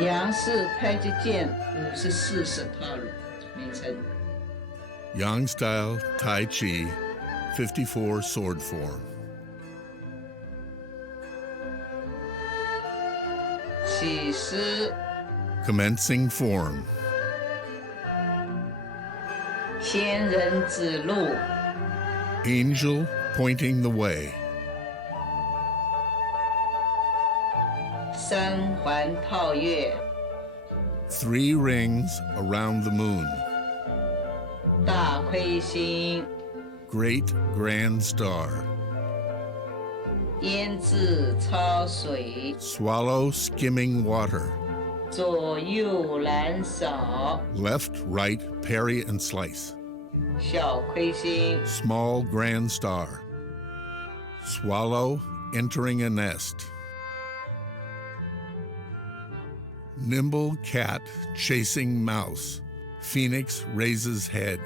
杨氏太极剑54手套名称。Yang style Taiji, 54 sword form. 起师 Commencing form. 仙人指路 Angel pointing the way. 三环套月 3 rings around the moon. 大魁星 Great grand star. 胭脂超水 Swallow skimming water. 左右拦扫 Left, right, parry and slice. 小魁星 Small grand star. Swallow entering a nest. Nimble cat chasing mouse. Phoenix raises head.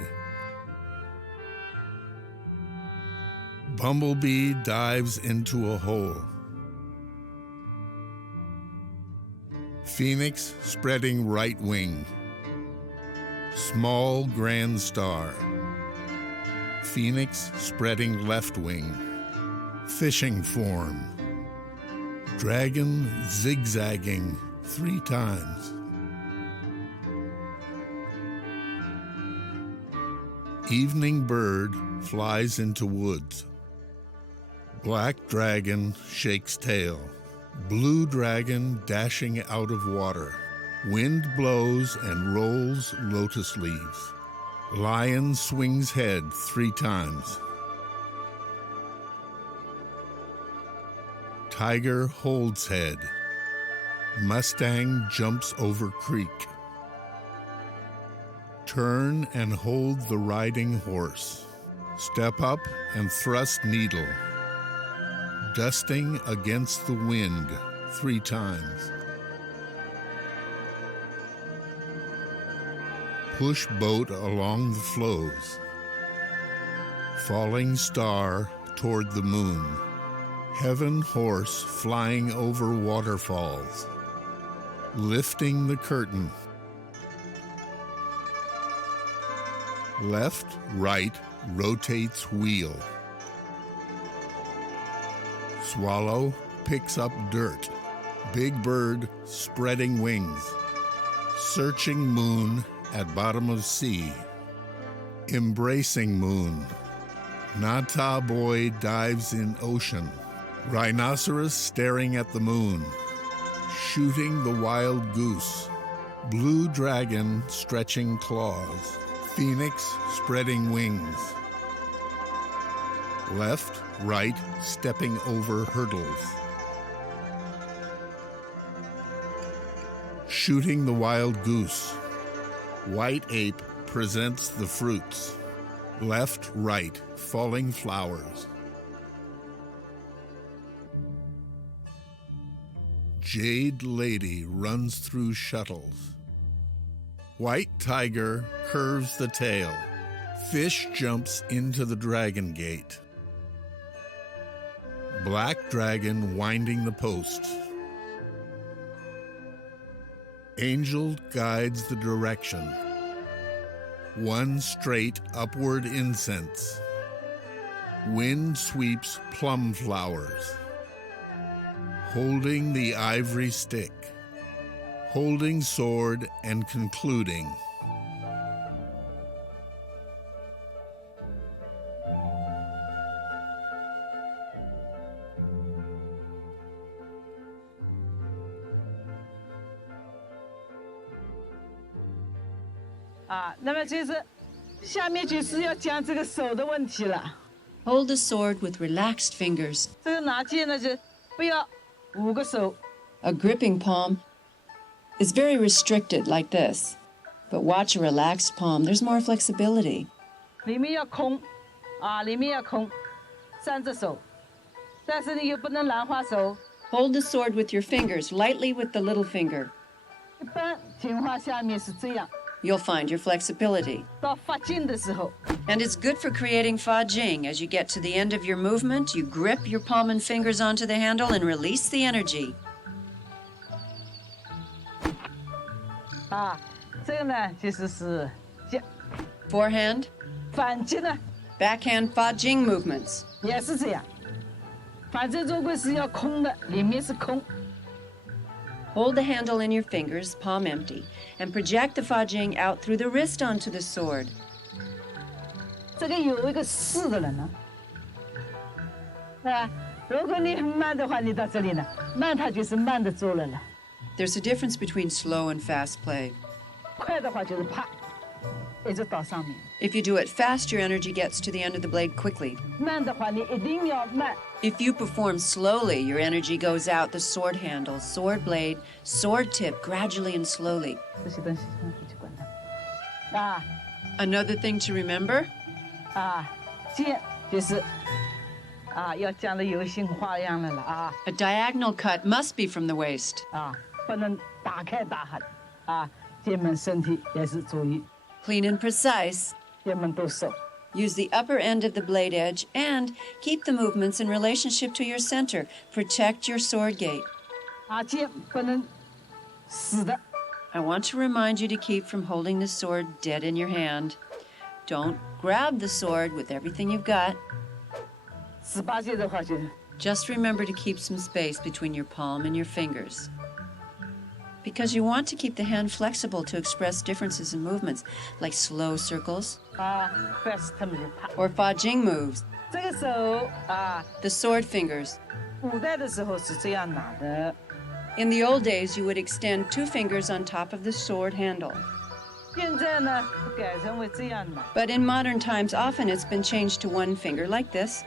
Bumblebee dives into a hole. Phoenix spreading right wing. Small grand star. Phoenix spreading left wing. Fishing form. Dragon zigzagging 3 times. Evening bird flies into woods. Black dragon shakes tail. Blue dragon dashing out of water. Wind blows and rolls lotus leaves. Lion swings head 3 times. Tiger holds head. Mustang jumps over creek. Turn and hold the riding horse. Step up and thrust needle. Dusting against the wind 3 times. Push boat along the flows. Falling star toward the moon. Heaven horse flying over waterfalls. Lifting the curtain. Left, right, rotates wheel. Swallow picks up dirt. Big bird spreading wings. Searching moon at bottom of sea. Embracing moon. Nata boy dives in ocean. Rhinoceros staring at the moon. Shooting the wild goose. Blue dragon stretching claws. Phoenix spreading wings. Left, right, stepping over hurdles. Shooting the wild goose. White ape presents the fruits. Left, right, falling flowers. Jade lady runs through shuttles. White tiger curves the tail. Fish jumps into the dragon gate. Black dragon winding the posts. Angel guides the direction. 1 straight upward incense. Wind sweeps plum flowers. Holding the ivory stick. Holding sword and concluding. Hold the sword with relaxed fingers. A gripping palm is very restricted like this. But watch a relaxed palm. There's more flexibility. 里面要空，里面要空，3只手，但是你又不能兰花手。Hold the sword with your fingers, lightly with the little finger. 一般情况下面是这样。 You'll find your flexibility. 到发劲的时候。 And it's good for creating fa jing. As you get to the end of your movement, you grip your palm and fingers onto the handle and release the energy. 啊，这个呢其实是接 Forehand, 反击呢 backhand fa jing movements. 也是这样，反正如果是要空的，里面是空。 Hold the handle in your fingers, palm empty, and project the fa jing out through the wrist onto the sword. 这个有一个试的人呢，啊，如果你很慢的话，你到这里呢，慢它就是慢的做了了， There's a difference between slow and fast play. 快的话就是啪，一直到上面。 If you do it fast, your energy gets to the end of the blade quickly. 慢的话，你一定要慢。 If you perform slowly, your energy goes out the sword handle, sword blade, sword tip, gradually and slowly. 这些东西就管它。啊 Another thing to remember, 啊，剑就是啊，要讲的有型花样的了啊 a diagonal cut must be from the waist. 啊，不能打开打狠啊，剑门身体也是注意， Clean and precise. 剑门都收。 Use the upper end of the blade edge and keep the movements in relationship to your center. Protect your sword gate. 啊，剑不能死的。 I want to remind you to keep from holding the sword dead in your hand. Don't grab the sword with everything you've got. 18戒的话就是。 Just remember to keep some space between your palm and your fingers. Because you want to keep the hand flexible to express differences in movements, like slow circles 啊 ，fast 他们就啪。 or fa jing moves. 这个手啊， The sword fingers. 古代的时候是这样拿的， In the old days, you would extend 2 fingers on top of the sword handle. 现在呢改成为这样拿。 But in modern times, often it's been changed to 1 finger like this.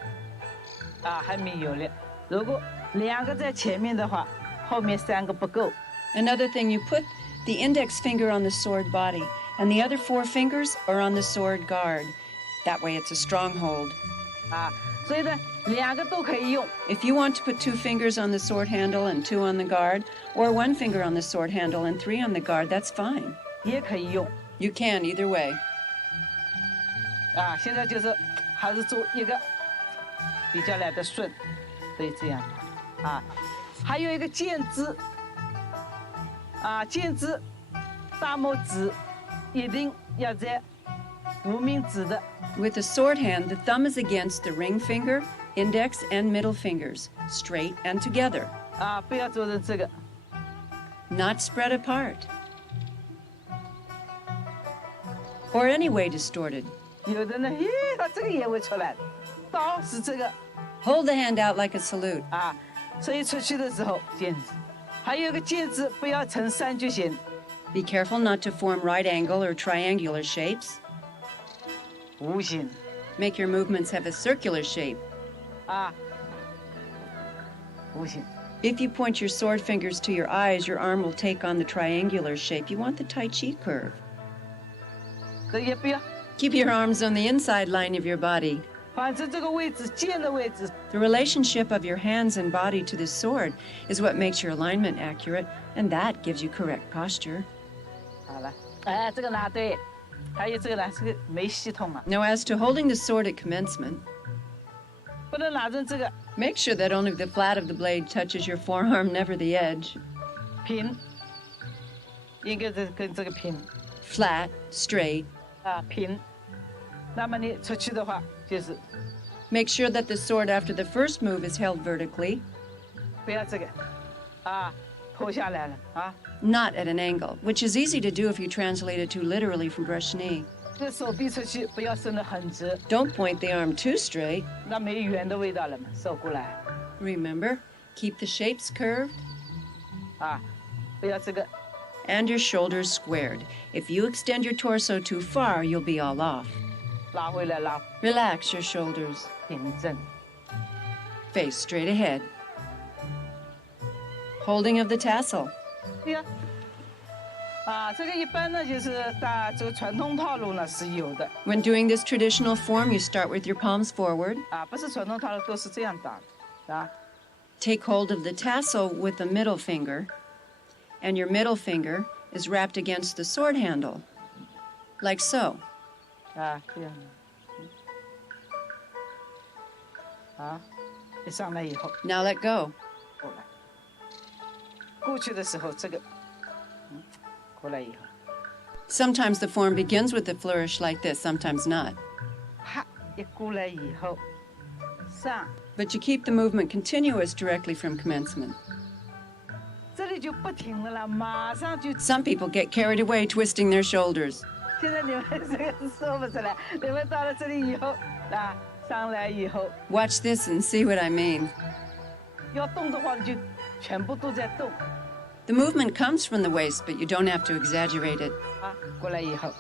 啊，还没有嘞。如果2个在前面的话，后面3个不够。 Another thing, you put the index finger on the sword body, and the other 4 fingers are on the sword guard. That way it's a stronghold. 啊，所以呢，2个都可以用。 If you want to put 2 fingers on the sword handle and 2 on the guard, or 1 finger on the sword handle and 3 on the guard, that's fine. 也可以用 You can either way. 啊。现在就是还是做一个比较来的顺，所以这样啊。还有一个剑指啊，剑指大拇指一定要在无名指的 With the sword hand, the thumb is against the ring finger, index, and middle fingers, straight and together, 啊，不要做成这个 not spread apart. Or any way distorted. 有的呢，咦，它这个也会出来的。刀是这个 Hold the hand out like a salute. 啊，所以出去的时候剑指，还有一个剑指不要成三角形， Be careful not to form right angle or triangular shapes. 弧形 Make your movements have a circular shape. 啊，弧形 If you point your sword fingers to your eyes, your arm will take on the triangular shape. You want the Taiji curve. 这也不要， Keep your arms on the inside line of your body. 反正这个位置剑的位置 The relationship of your hands and body to the sword is what makes your alignment accurate, and that gives you correct posture. 好了，哎，这个拿对，还有这个呢，这个没系统嘛， Now, as to holding the sword at commencement, 不能拿成这个 make sure that only the flat of the blade touches your forearm, never the edge. 平，应该是跟这个平 Flat, straight. 啊平。那么你出去的话，就是 Make sure that the sword after the first move is held vertically, 不要这个啊脱下来了啊， not at an angle, which is easy to do if you translate it too literally from brush knee. 这手臂出去不要伸得很直， Don't point the arm too straight. 那没圆的味道了嘛，手过来 Remember, keep the shapes curved 啊，不要这个 and your shoulders squared. If you extend your torso too far, you'll be all off. 拉回来拉 Relax your shoulders. 平正 Face straight ahead. Holding of the tassel. 对呀。啊，这个一般呢就是打这个传统套路呢是有的 When doing this traditional form, you start with your palms forward. 啊，不是传统套路都是这样打的啊 Take hold of the tassel with the middle finger, and your middle finger is wrapped against the sword handle, like so. 啊这样的啊，一上来以后 Now let go. 过来，过去的时候这个过来以后 Sometimes the form begins with a flourish like this, sometimes not. 哈，一过来以后，上， But you keep the movement continuous directly from commencement. 这里就不停了啦，马上就。 Some people get carried away twisting their shoulders. 现在你们这个是说不出来，你们到了这里以后，啊，上来以后， Watch this and see what I mean. 要动的话就全部都在动， The movement comes from the waist, but you don't have to exaggerate it. 啊，过来以后，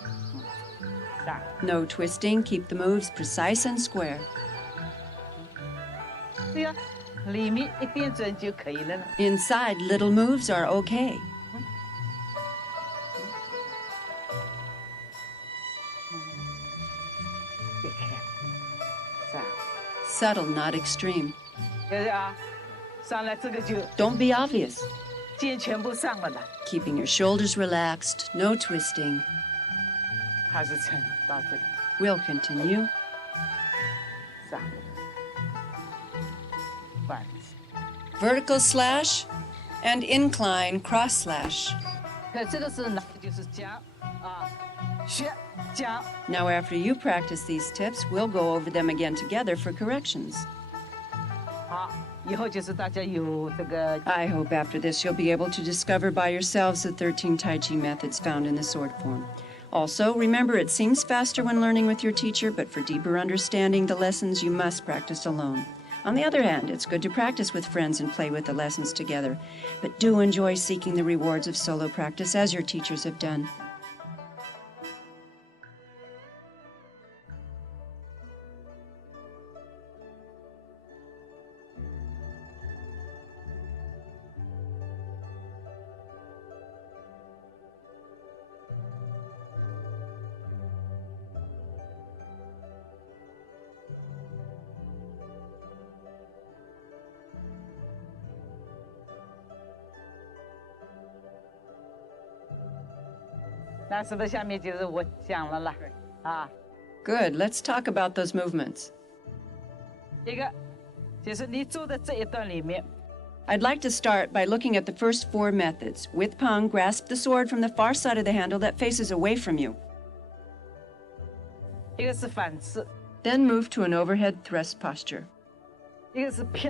上， No twisting, keep the moves precise and square. 对呀，里面一点准就可以了呢。 Inside, little moves are okay. 别看，上， Subtle, not extreme. 就是啊，上来这个就 Don't be obvious. 肩全部上了的， Keeping your shoulders relaxed, no twisting. 还是撑到这里， We'll continue. 上，反 Vertical slash and incline cross slash. 可这个是哪？就是夹啊，学夹。 Now, after you practice these tips, we'll go over them again together for corrections. 好，以后就是大家有这个 I hope after this you'll be able to discover by yourselves the 13 Taiji methods found in the sword form. Also, remember it seems faster when learning with your teacher, but for deeper understanding the lessons, you must practice alone. On the other hand, it's good to practice with friends and play with the lessons together, but do enjoy seeking the rewards of solo practice as your teachers have done. .那是不是下面就是我讲了啦？啊， Good, let's talk about those movements. 一个就是你做的这一段里面， I'd like to start by looking at the first 4 methods. With Peng, grasp the sword from the far side of the handle that faces away from you. 一个是反刺， Then move to an overhead thrust posture. 一个是劈，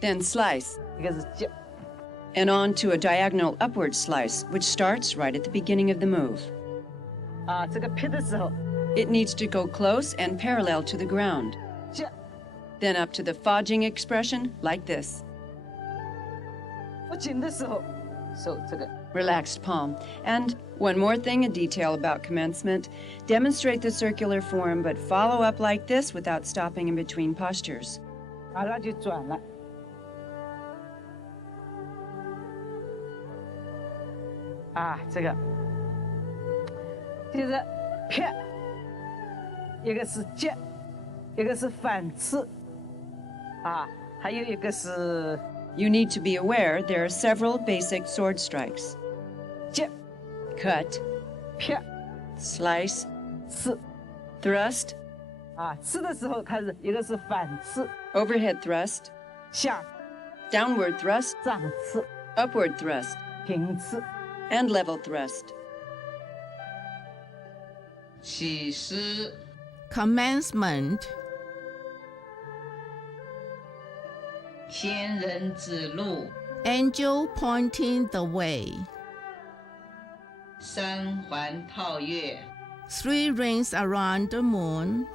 Then slice, 一个是接。 and on to a diagonal upward slice, which starts right at the beginning of the move. 啊，这个劈的时候， It needs to go close and parallel to the ground. 接， Then up to the fodging expression, like this. 不紧的时候，手这个 Relaxed palm. And one more thing, a detail about commencement. Demonstrate the circular form, but follow up like this without stopping in between postures. 马上就转了。啊，这个就是劈，一个是接，一个是反刺，啊，还有一个是 You need to be aware there are several basic sword strikes. 接 Cut, 劈 slice, 刺， thrust, 啊，刺的时候它是一个是反刺， overhead thrust, 下 downward thrust, 上刺， upward thrust, 平刺， and level thrust. 起司 commencement, 天人指路 angel pointing the way, 三环套月 3 rings around the moon,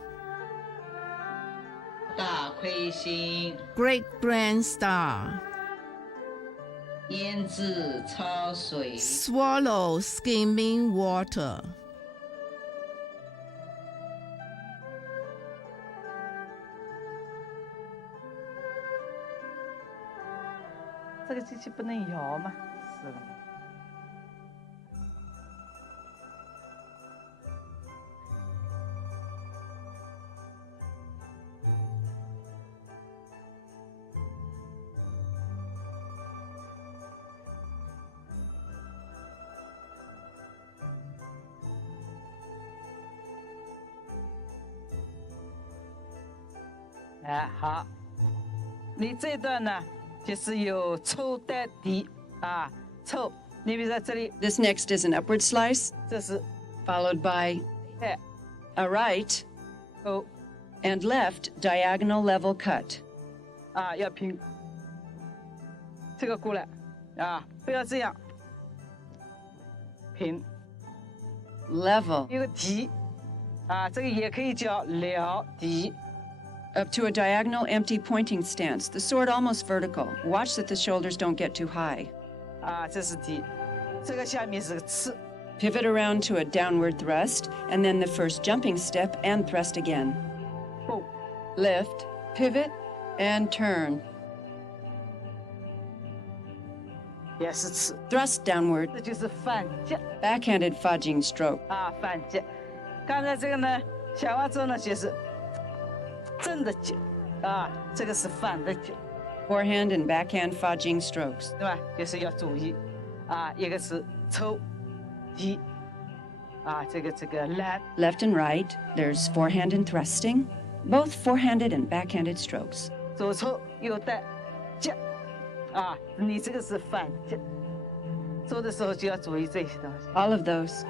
大魁星 great grand star, 胭脂超水 swallow skimming water. 这个机器不能摇吗？是的。哎，好，你这段呢，就是有抽带底啊，抽。你比如说这里， This next is an upward slice, 这是 followed by 哎， a right 头 and left diagonal level cut. 啊要平，这个过来啊，不要这样，平， Level 一个提啊，这个也可以叫了提 up to a diagonal empty pointing stance, the sword almost vertical. Watch that the shoulders don't get too high. 啊，这是提，这个下面是个刺 Pivot around to a downward thrust, and then the first jumping step and thrust again. 不 Lift, pivot, and turn. 也是刺， Thrust downward, 这就是反击 backhanded fudging stroke. 啊，反击。刚才这个呢，下完之后呢就是正的击啊，这个是反的击， Forehand and backhand fudging strokes. 对吧？就是要注意啊，一个是抽提啊，这个拦 Left and right, there's forehand and thrusting, both forehanded and backhanded strokes. 左抽右带击啊，你这个是反击，做的时候就要注意这些东西。 All of those.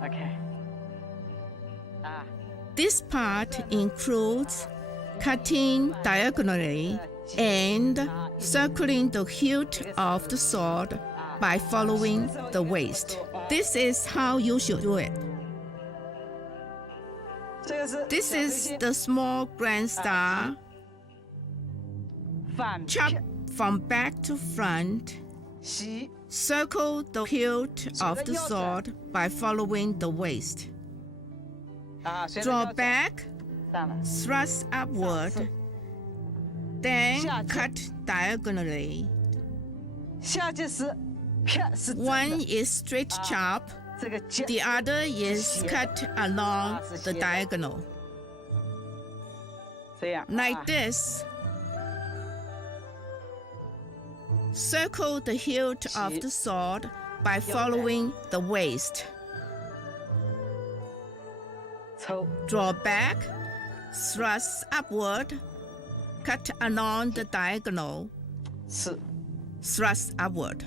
OK， 啊， This part includes cutting diagonally and circling the hilt of the sword by following the waist. This is how you should do it. 这个是 This is the small grand star. 反 Chop 劈 from back to front. 袭 Circle the hilt of the sword by following the waist. 啊，随着 Draw 腰 back, 上来 thrust upward, then cut diagonally. 下击是劈是正 One 的， is straight chop, 这个击 the other is cut along the diagonal. 这样 Like 啊 this. Circle the hilt of the sword by following the waist. 抽 Draw back, thrust upward, cut along the diagonal, 刺 thrust upward.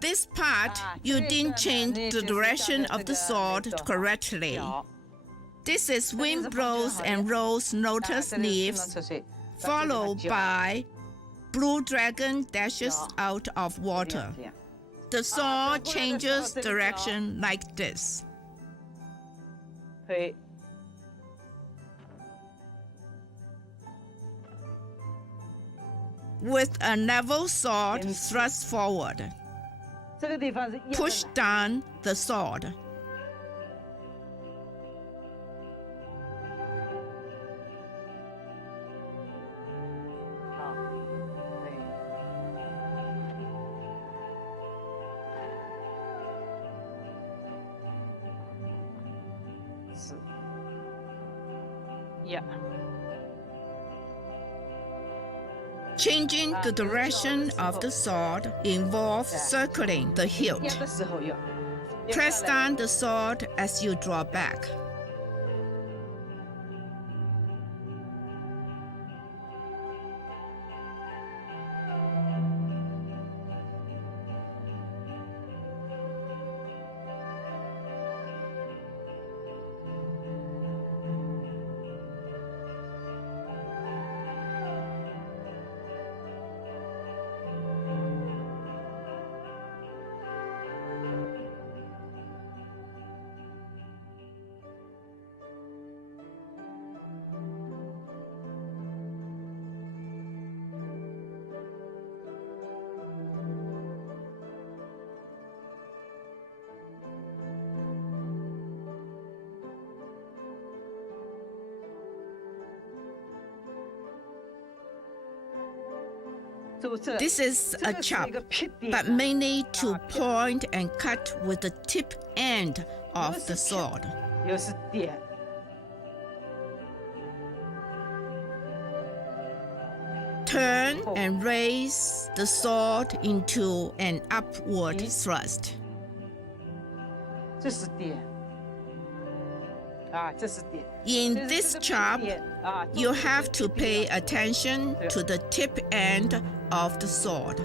This part, you didn't change the direction of the sword correctly. 脚 This is wind blows and rolls 啊 lotus 这里不能 leaves, 出水 followed 脚 by blue dragon dashes Ja. out of 这 water. 样这样 the sword changes direction like this. 推， With a level sword, thrust forward. 这个地方是一样的 Push down the sword. 啊，对，是，呀， Changing the direction of the sword involves circling the 压 hilt. 的时候要 Press down the sword as you draw back. This is a chop, but may need to point and cut with the tip end of the sword. 又是点， Turn and raise the sword into an upward thrust. 这是点，啊，这是点。 In this chop, 啊， you have to pay attention to the tip end of the sword.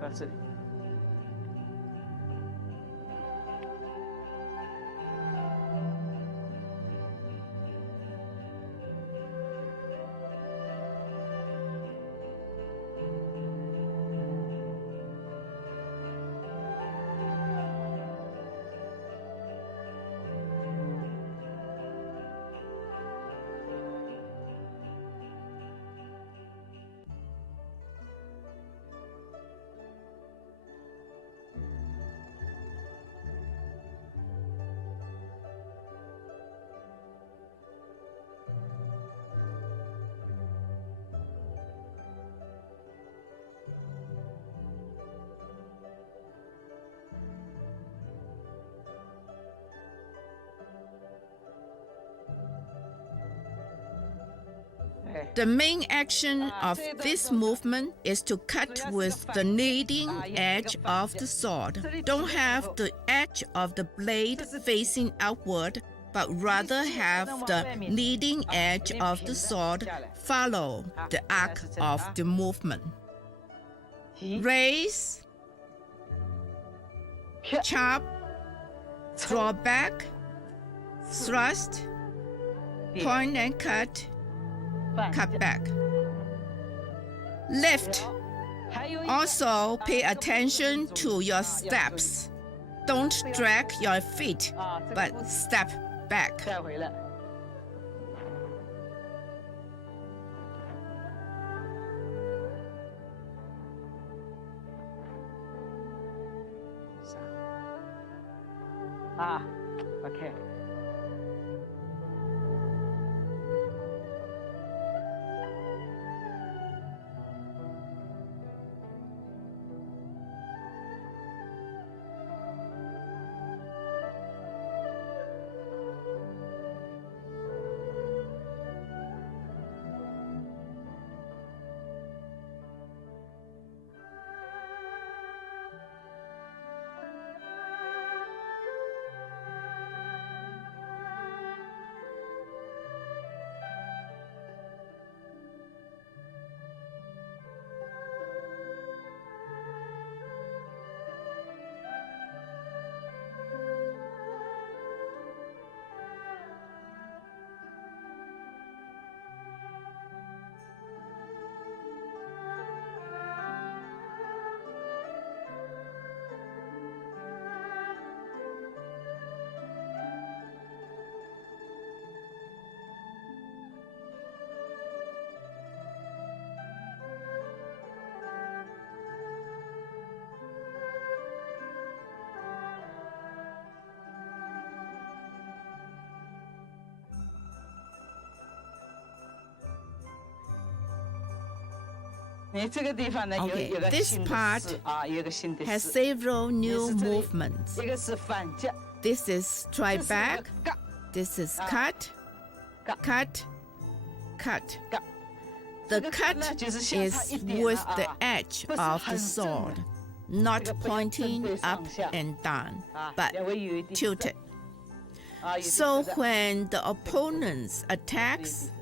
到这里。 The main action of this movement is to cut with the leading edge of the sword. Don't have the edge of the blade facing outward, but rather have the leading edge of the sword follow the arc of the movement. Raise, chop, draw back, thrust, point and cut, cut back. Lift. Also pay attention to your steps. Don't drag your feet, but step back. 再回来。啊 ，OK。Okay, this part has several new movements. This is strike back. This is cut, cut, cut. The cut is with the edge of the sword, not pointing up and down, but tilted. So when the opponent attacks,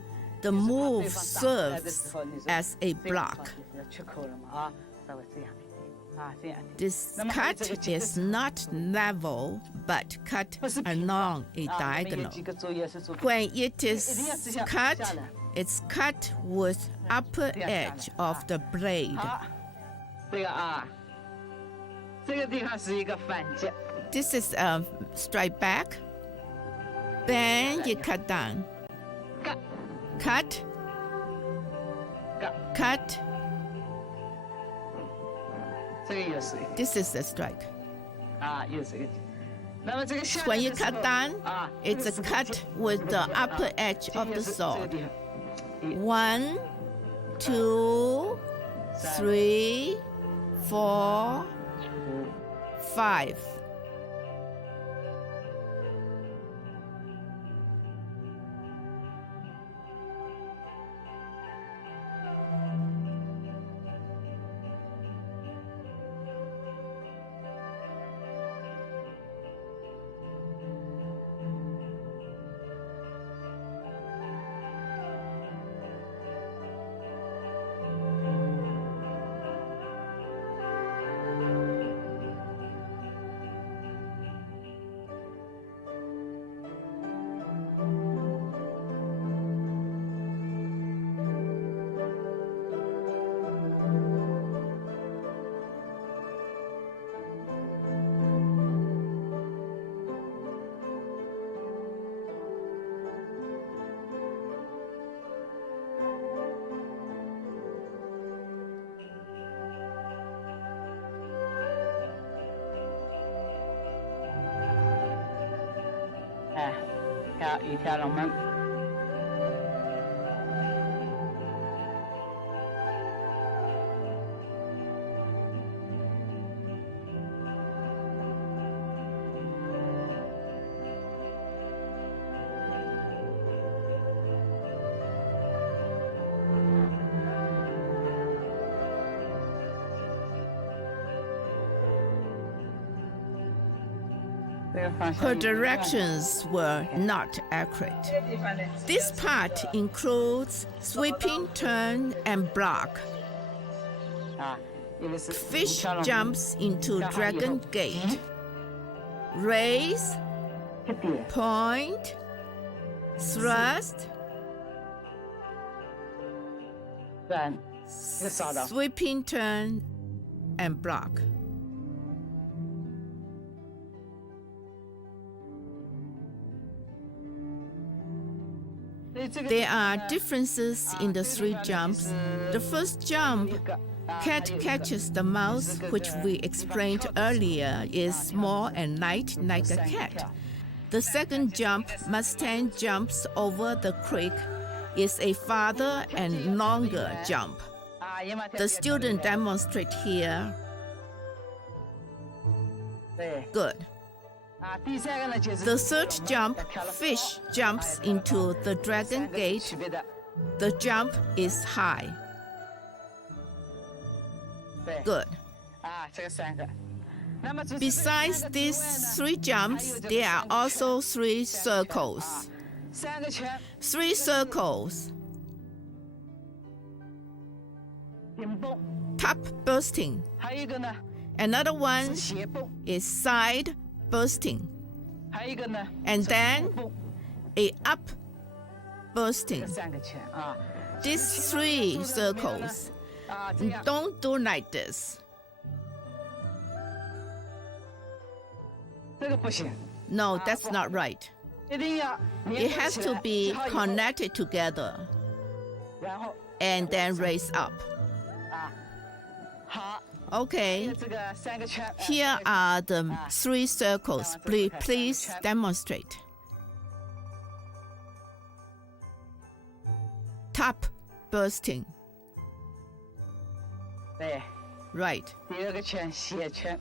the move serves as a block. This cut is not level, but cut along a diagonal. When it is cut, it's cut with upper edge of the blade. This is a strike back. Then you cut down. Cut. Cut. This is the strike. When you cut down, it's a cut with the upper edge of the sword. 1, 2, 3, 4, 5.一条龙门。Her directions were not accurate. This part includes sweeping turn and block. Fish jumps into dragon gate. Raise, point, thrust, sweeping turn and block. There are differences in the three jumps. The first jump, cat catches the mouse, which we explained earlier, is small and light like a cat. The second jump, Mustang jumps over the creek, is a farther and longer jump. The student demonstrate here. Good. The third jump, fish jumps into the dragon gate. The jump is high. Good. Besides these three jumps, there are also three circles. 3 circles. Top bursting. Another one is side bursting. And then a up bursting. These 3 circles. Don't do like this. No, that's not right. It has to be connected together and then raise up. Okay, here are the 3 circles. Please demonstrate. Top bursting. 对， Right. 第二个圈斜圈，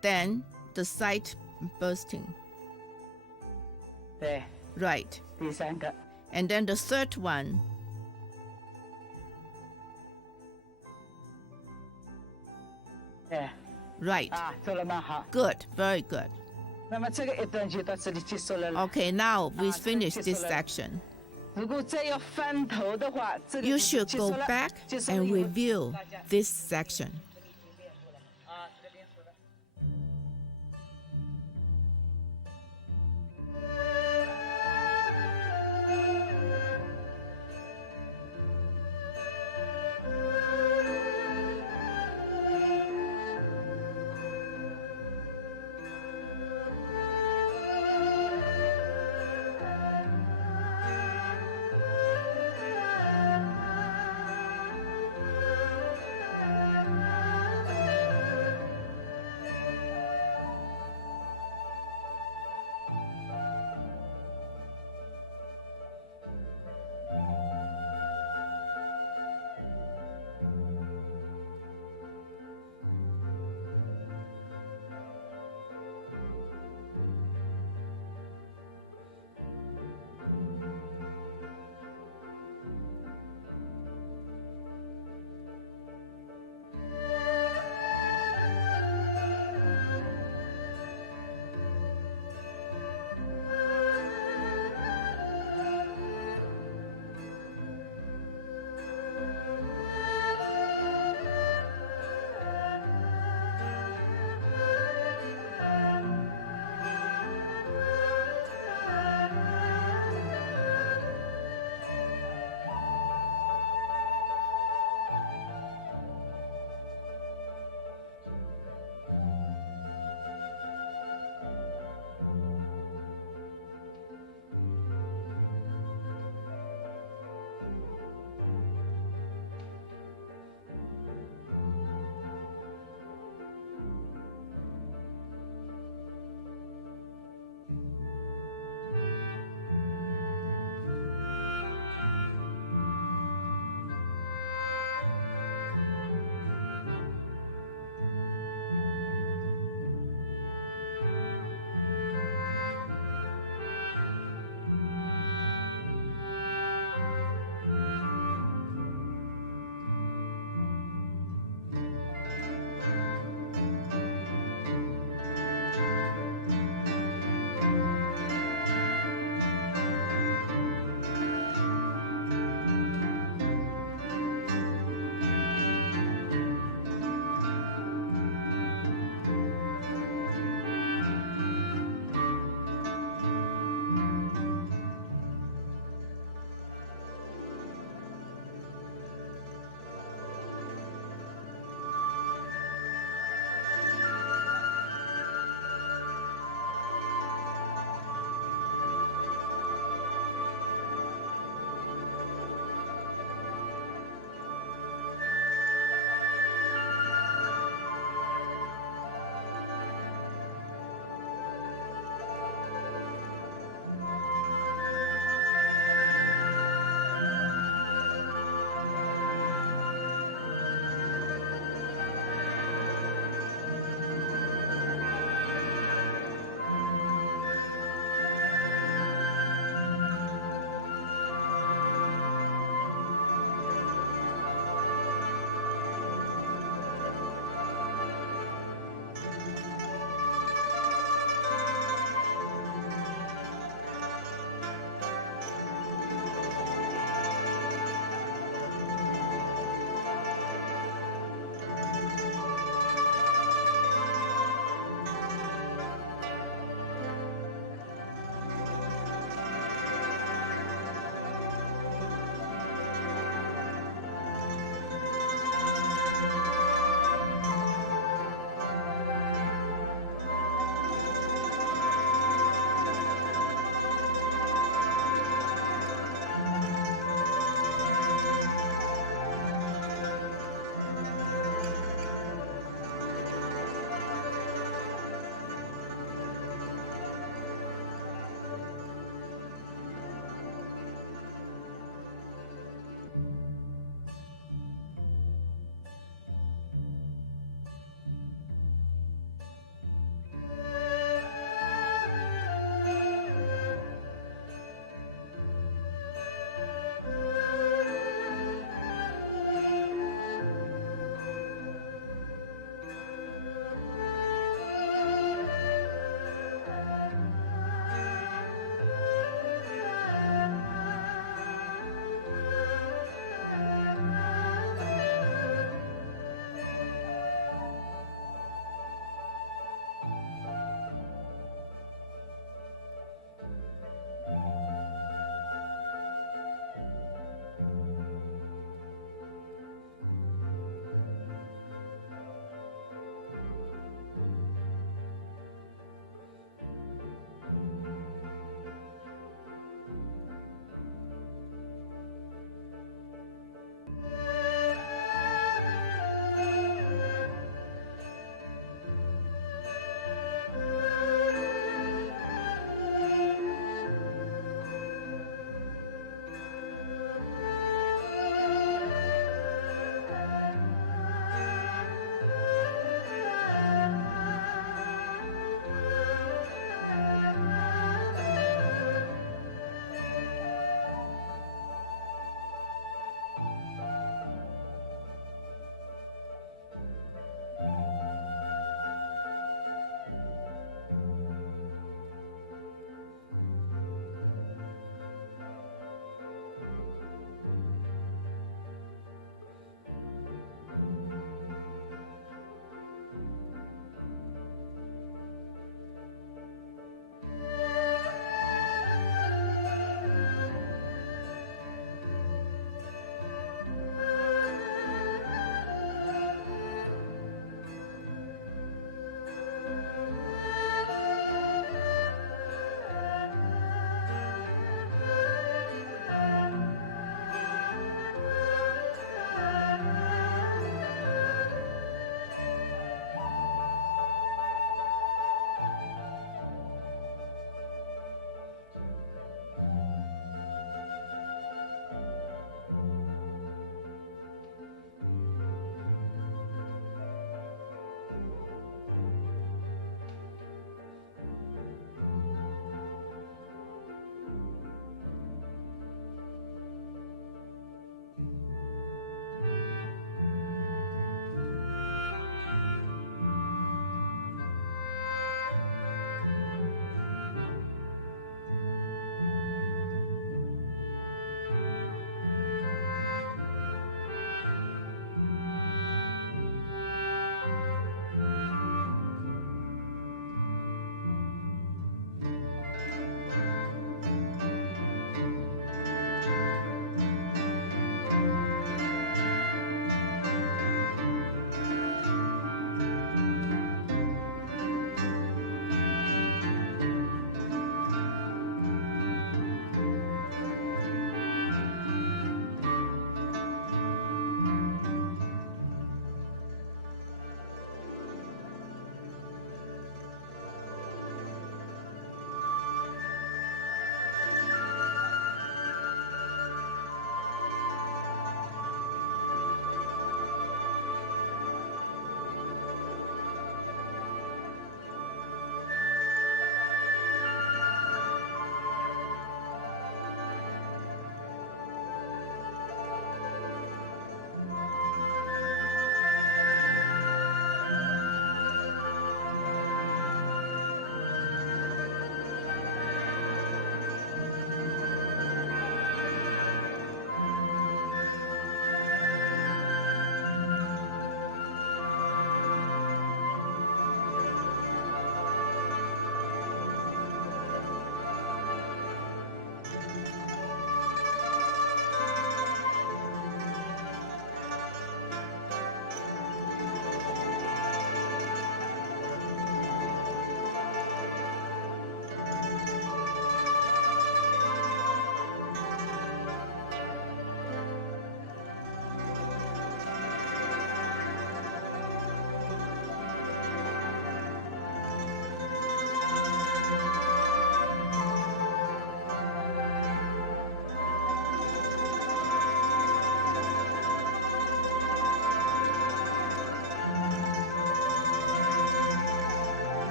Then the side bursting. 对， Right. 第三个， And then the third one. 对， Right. 啊，做了蛮好。 Good. Very good. 那么这个一段就到这里结束了。 Okay, now we finish this section. 如果再要翻头的话，这里 You 就 should 结束 go 了 back 结束了 and 以后 review this section. 啊，这个练出了。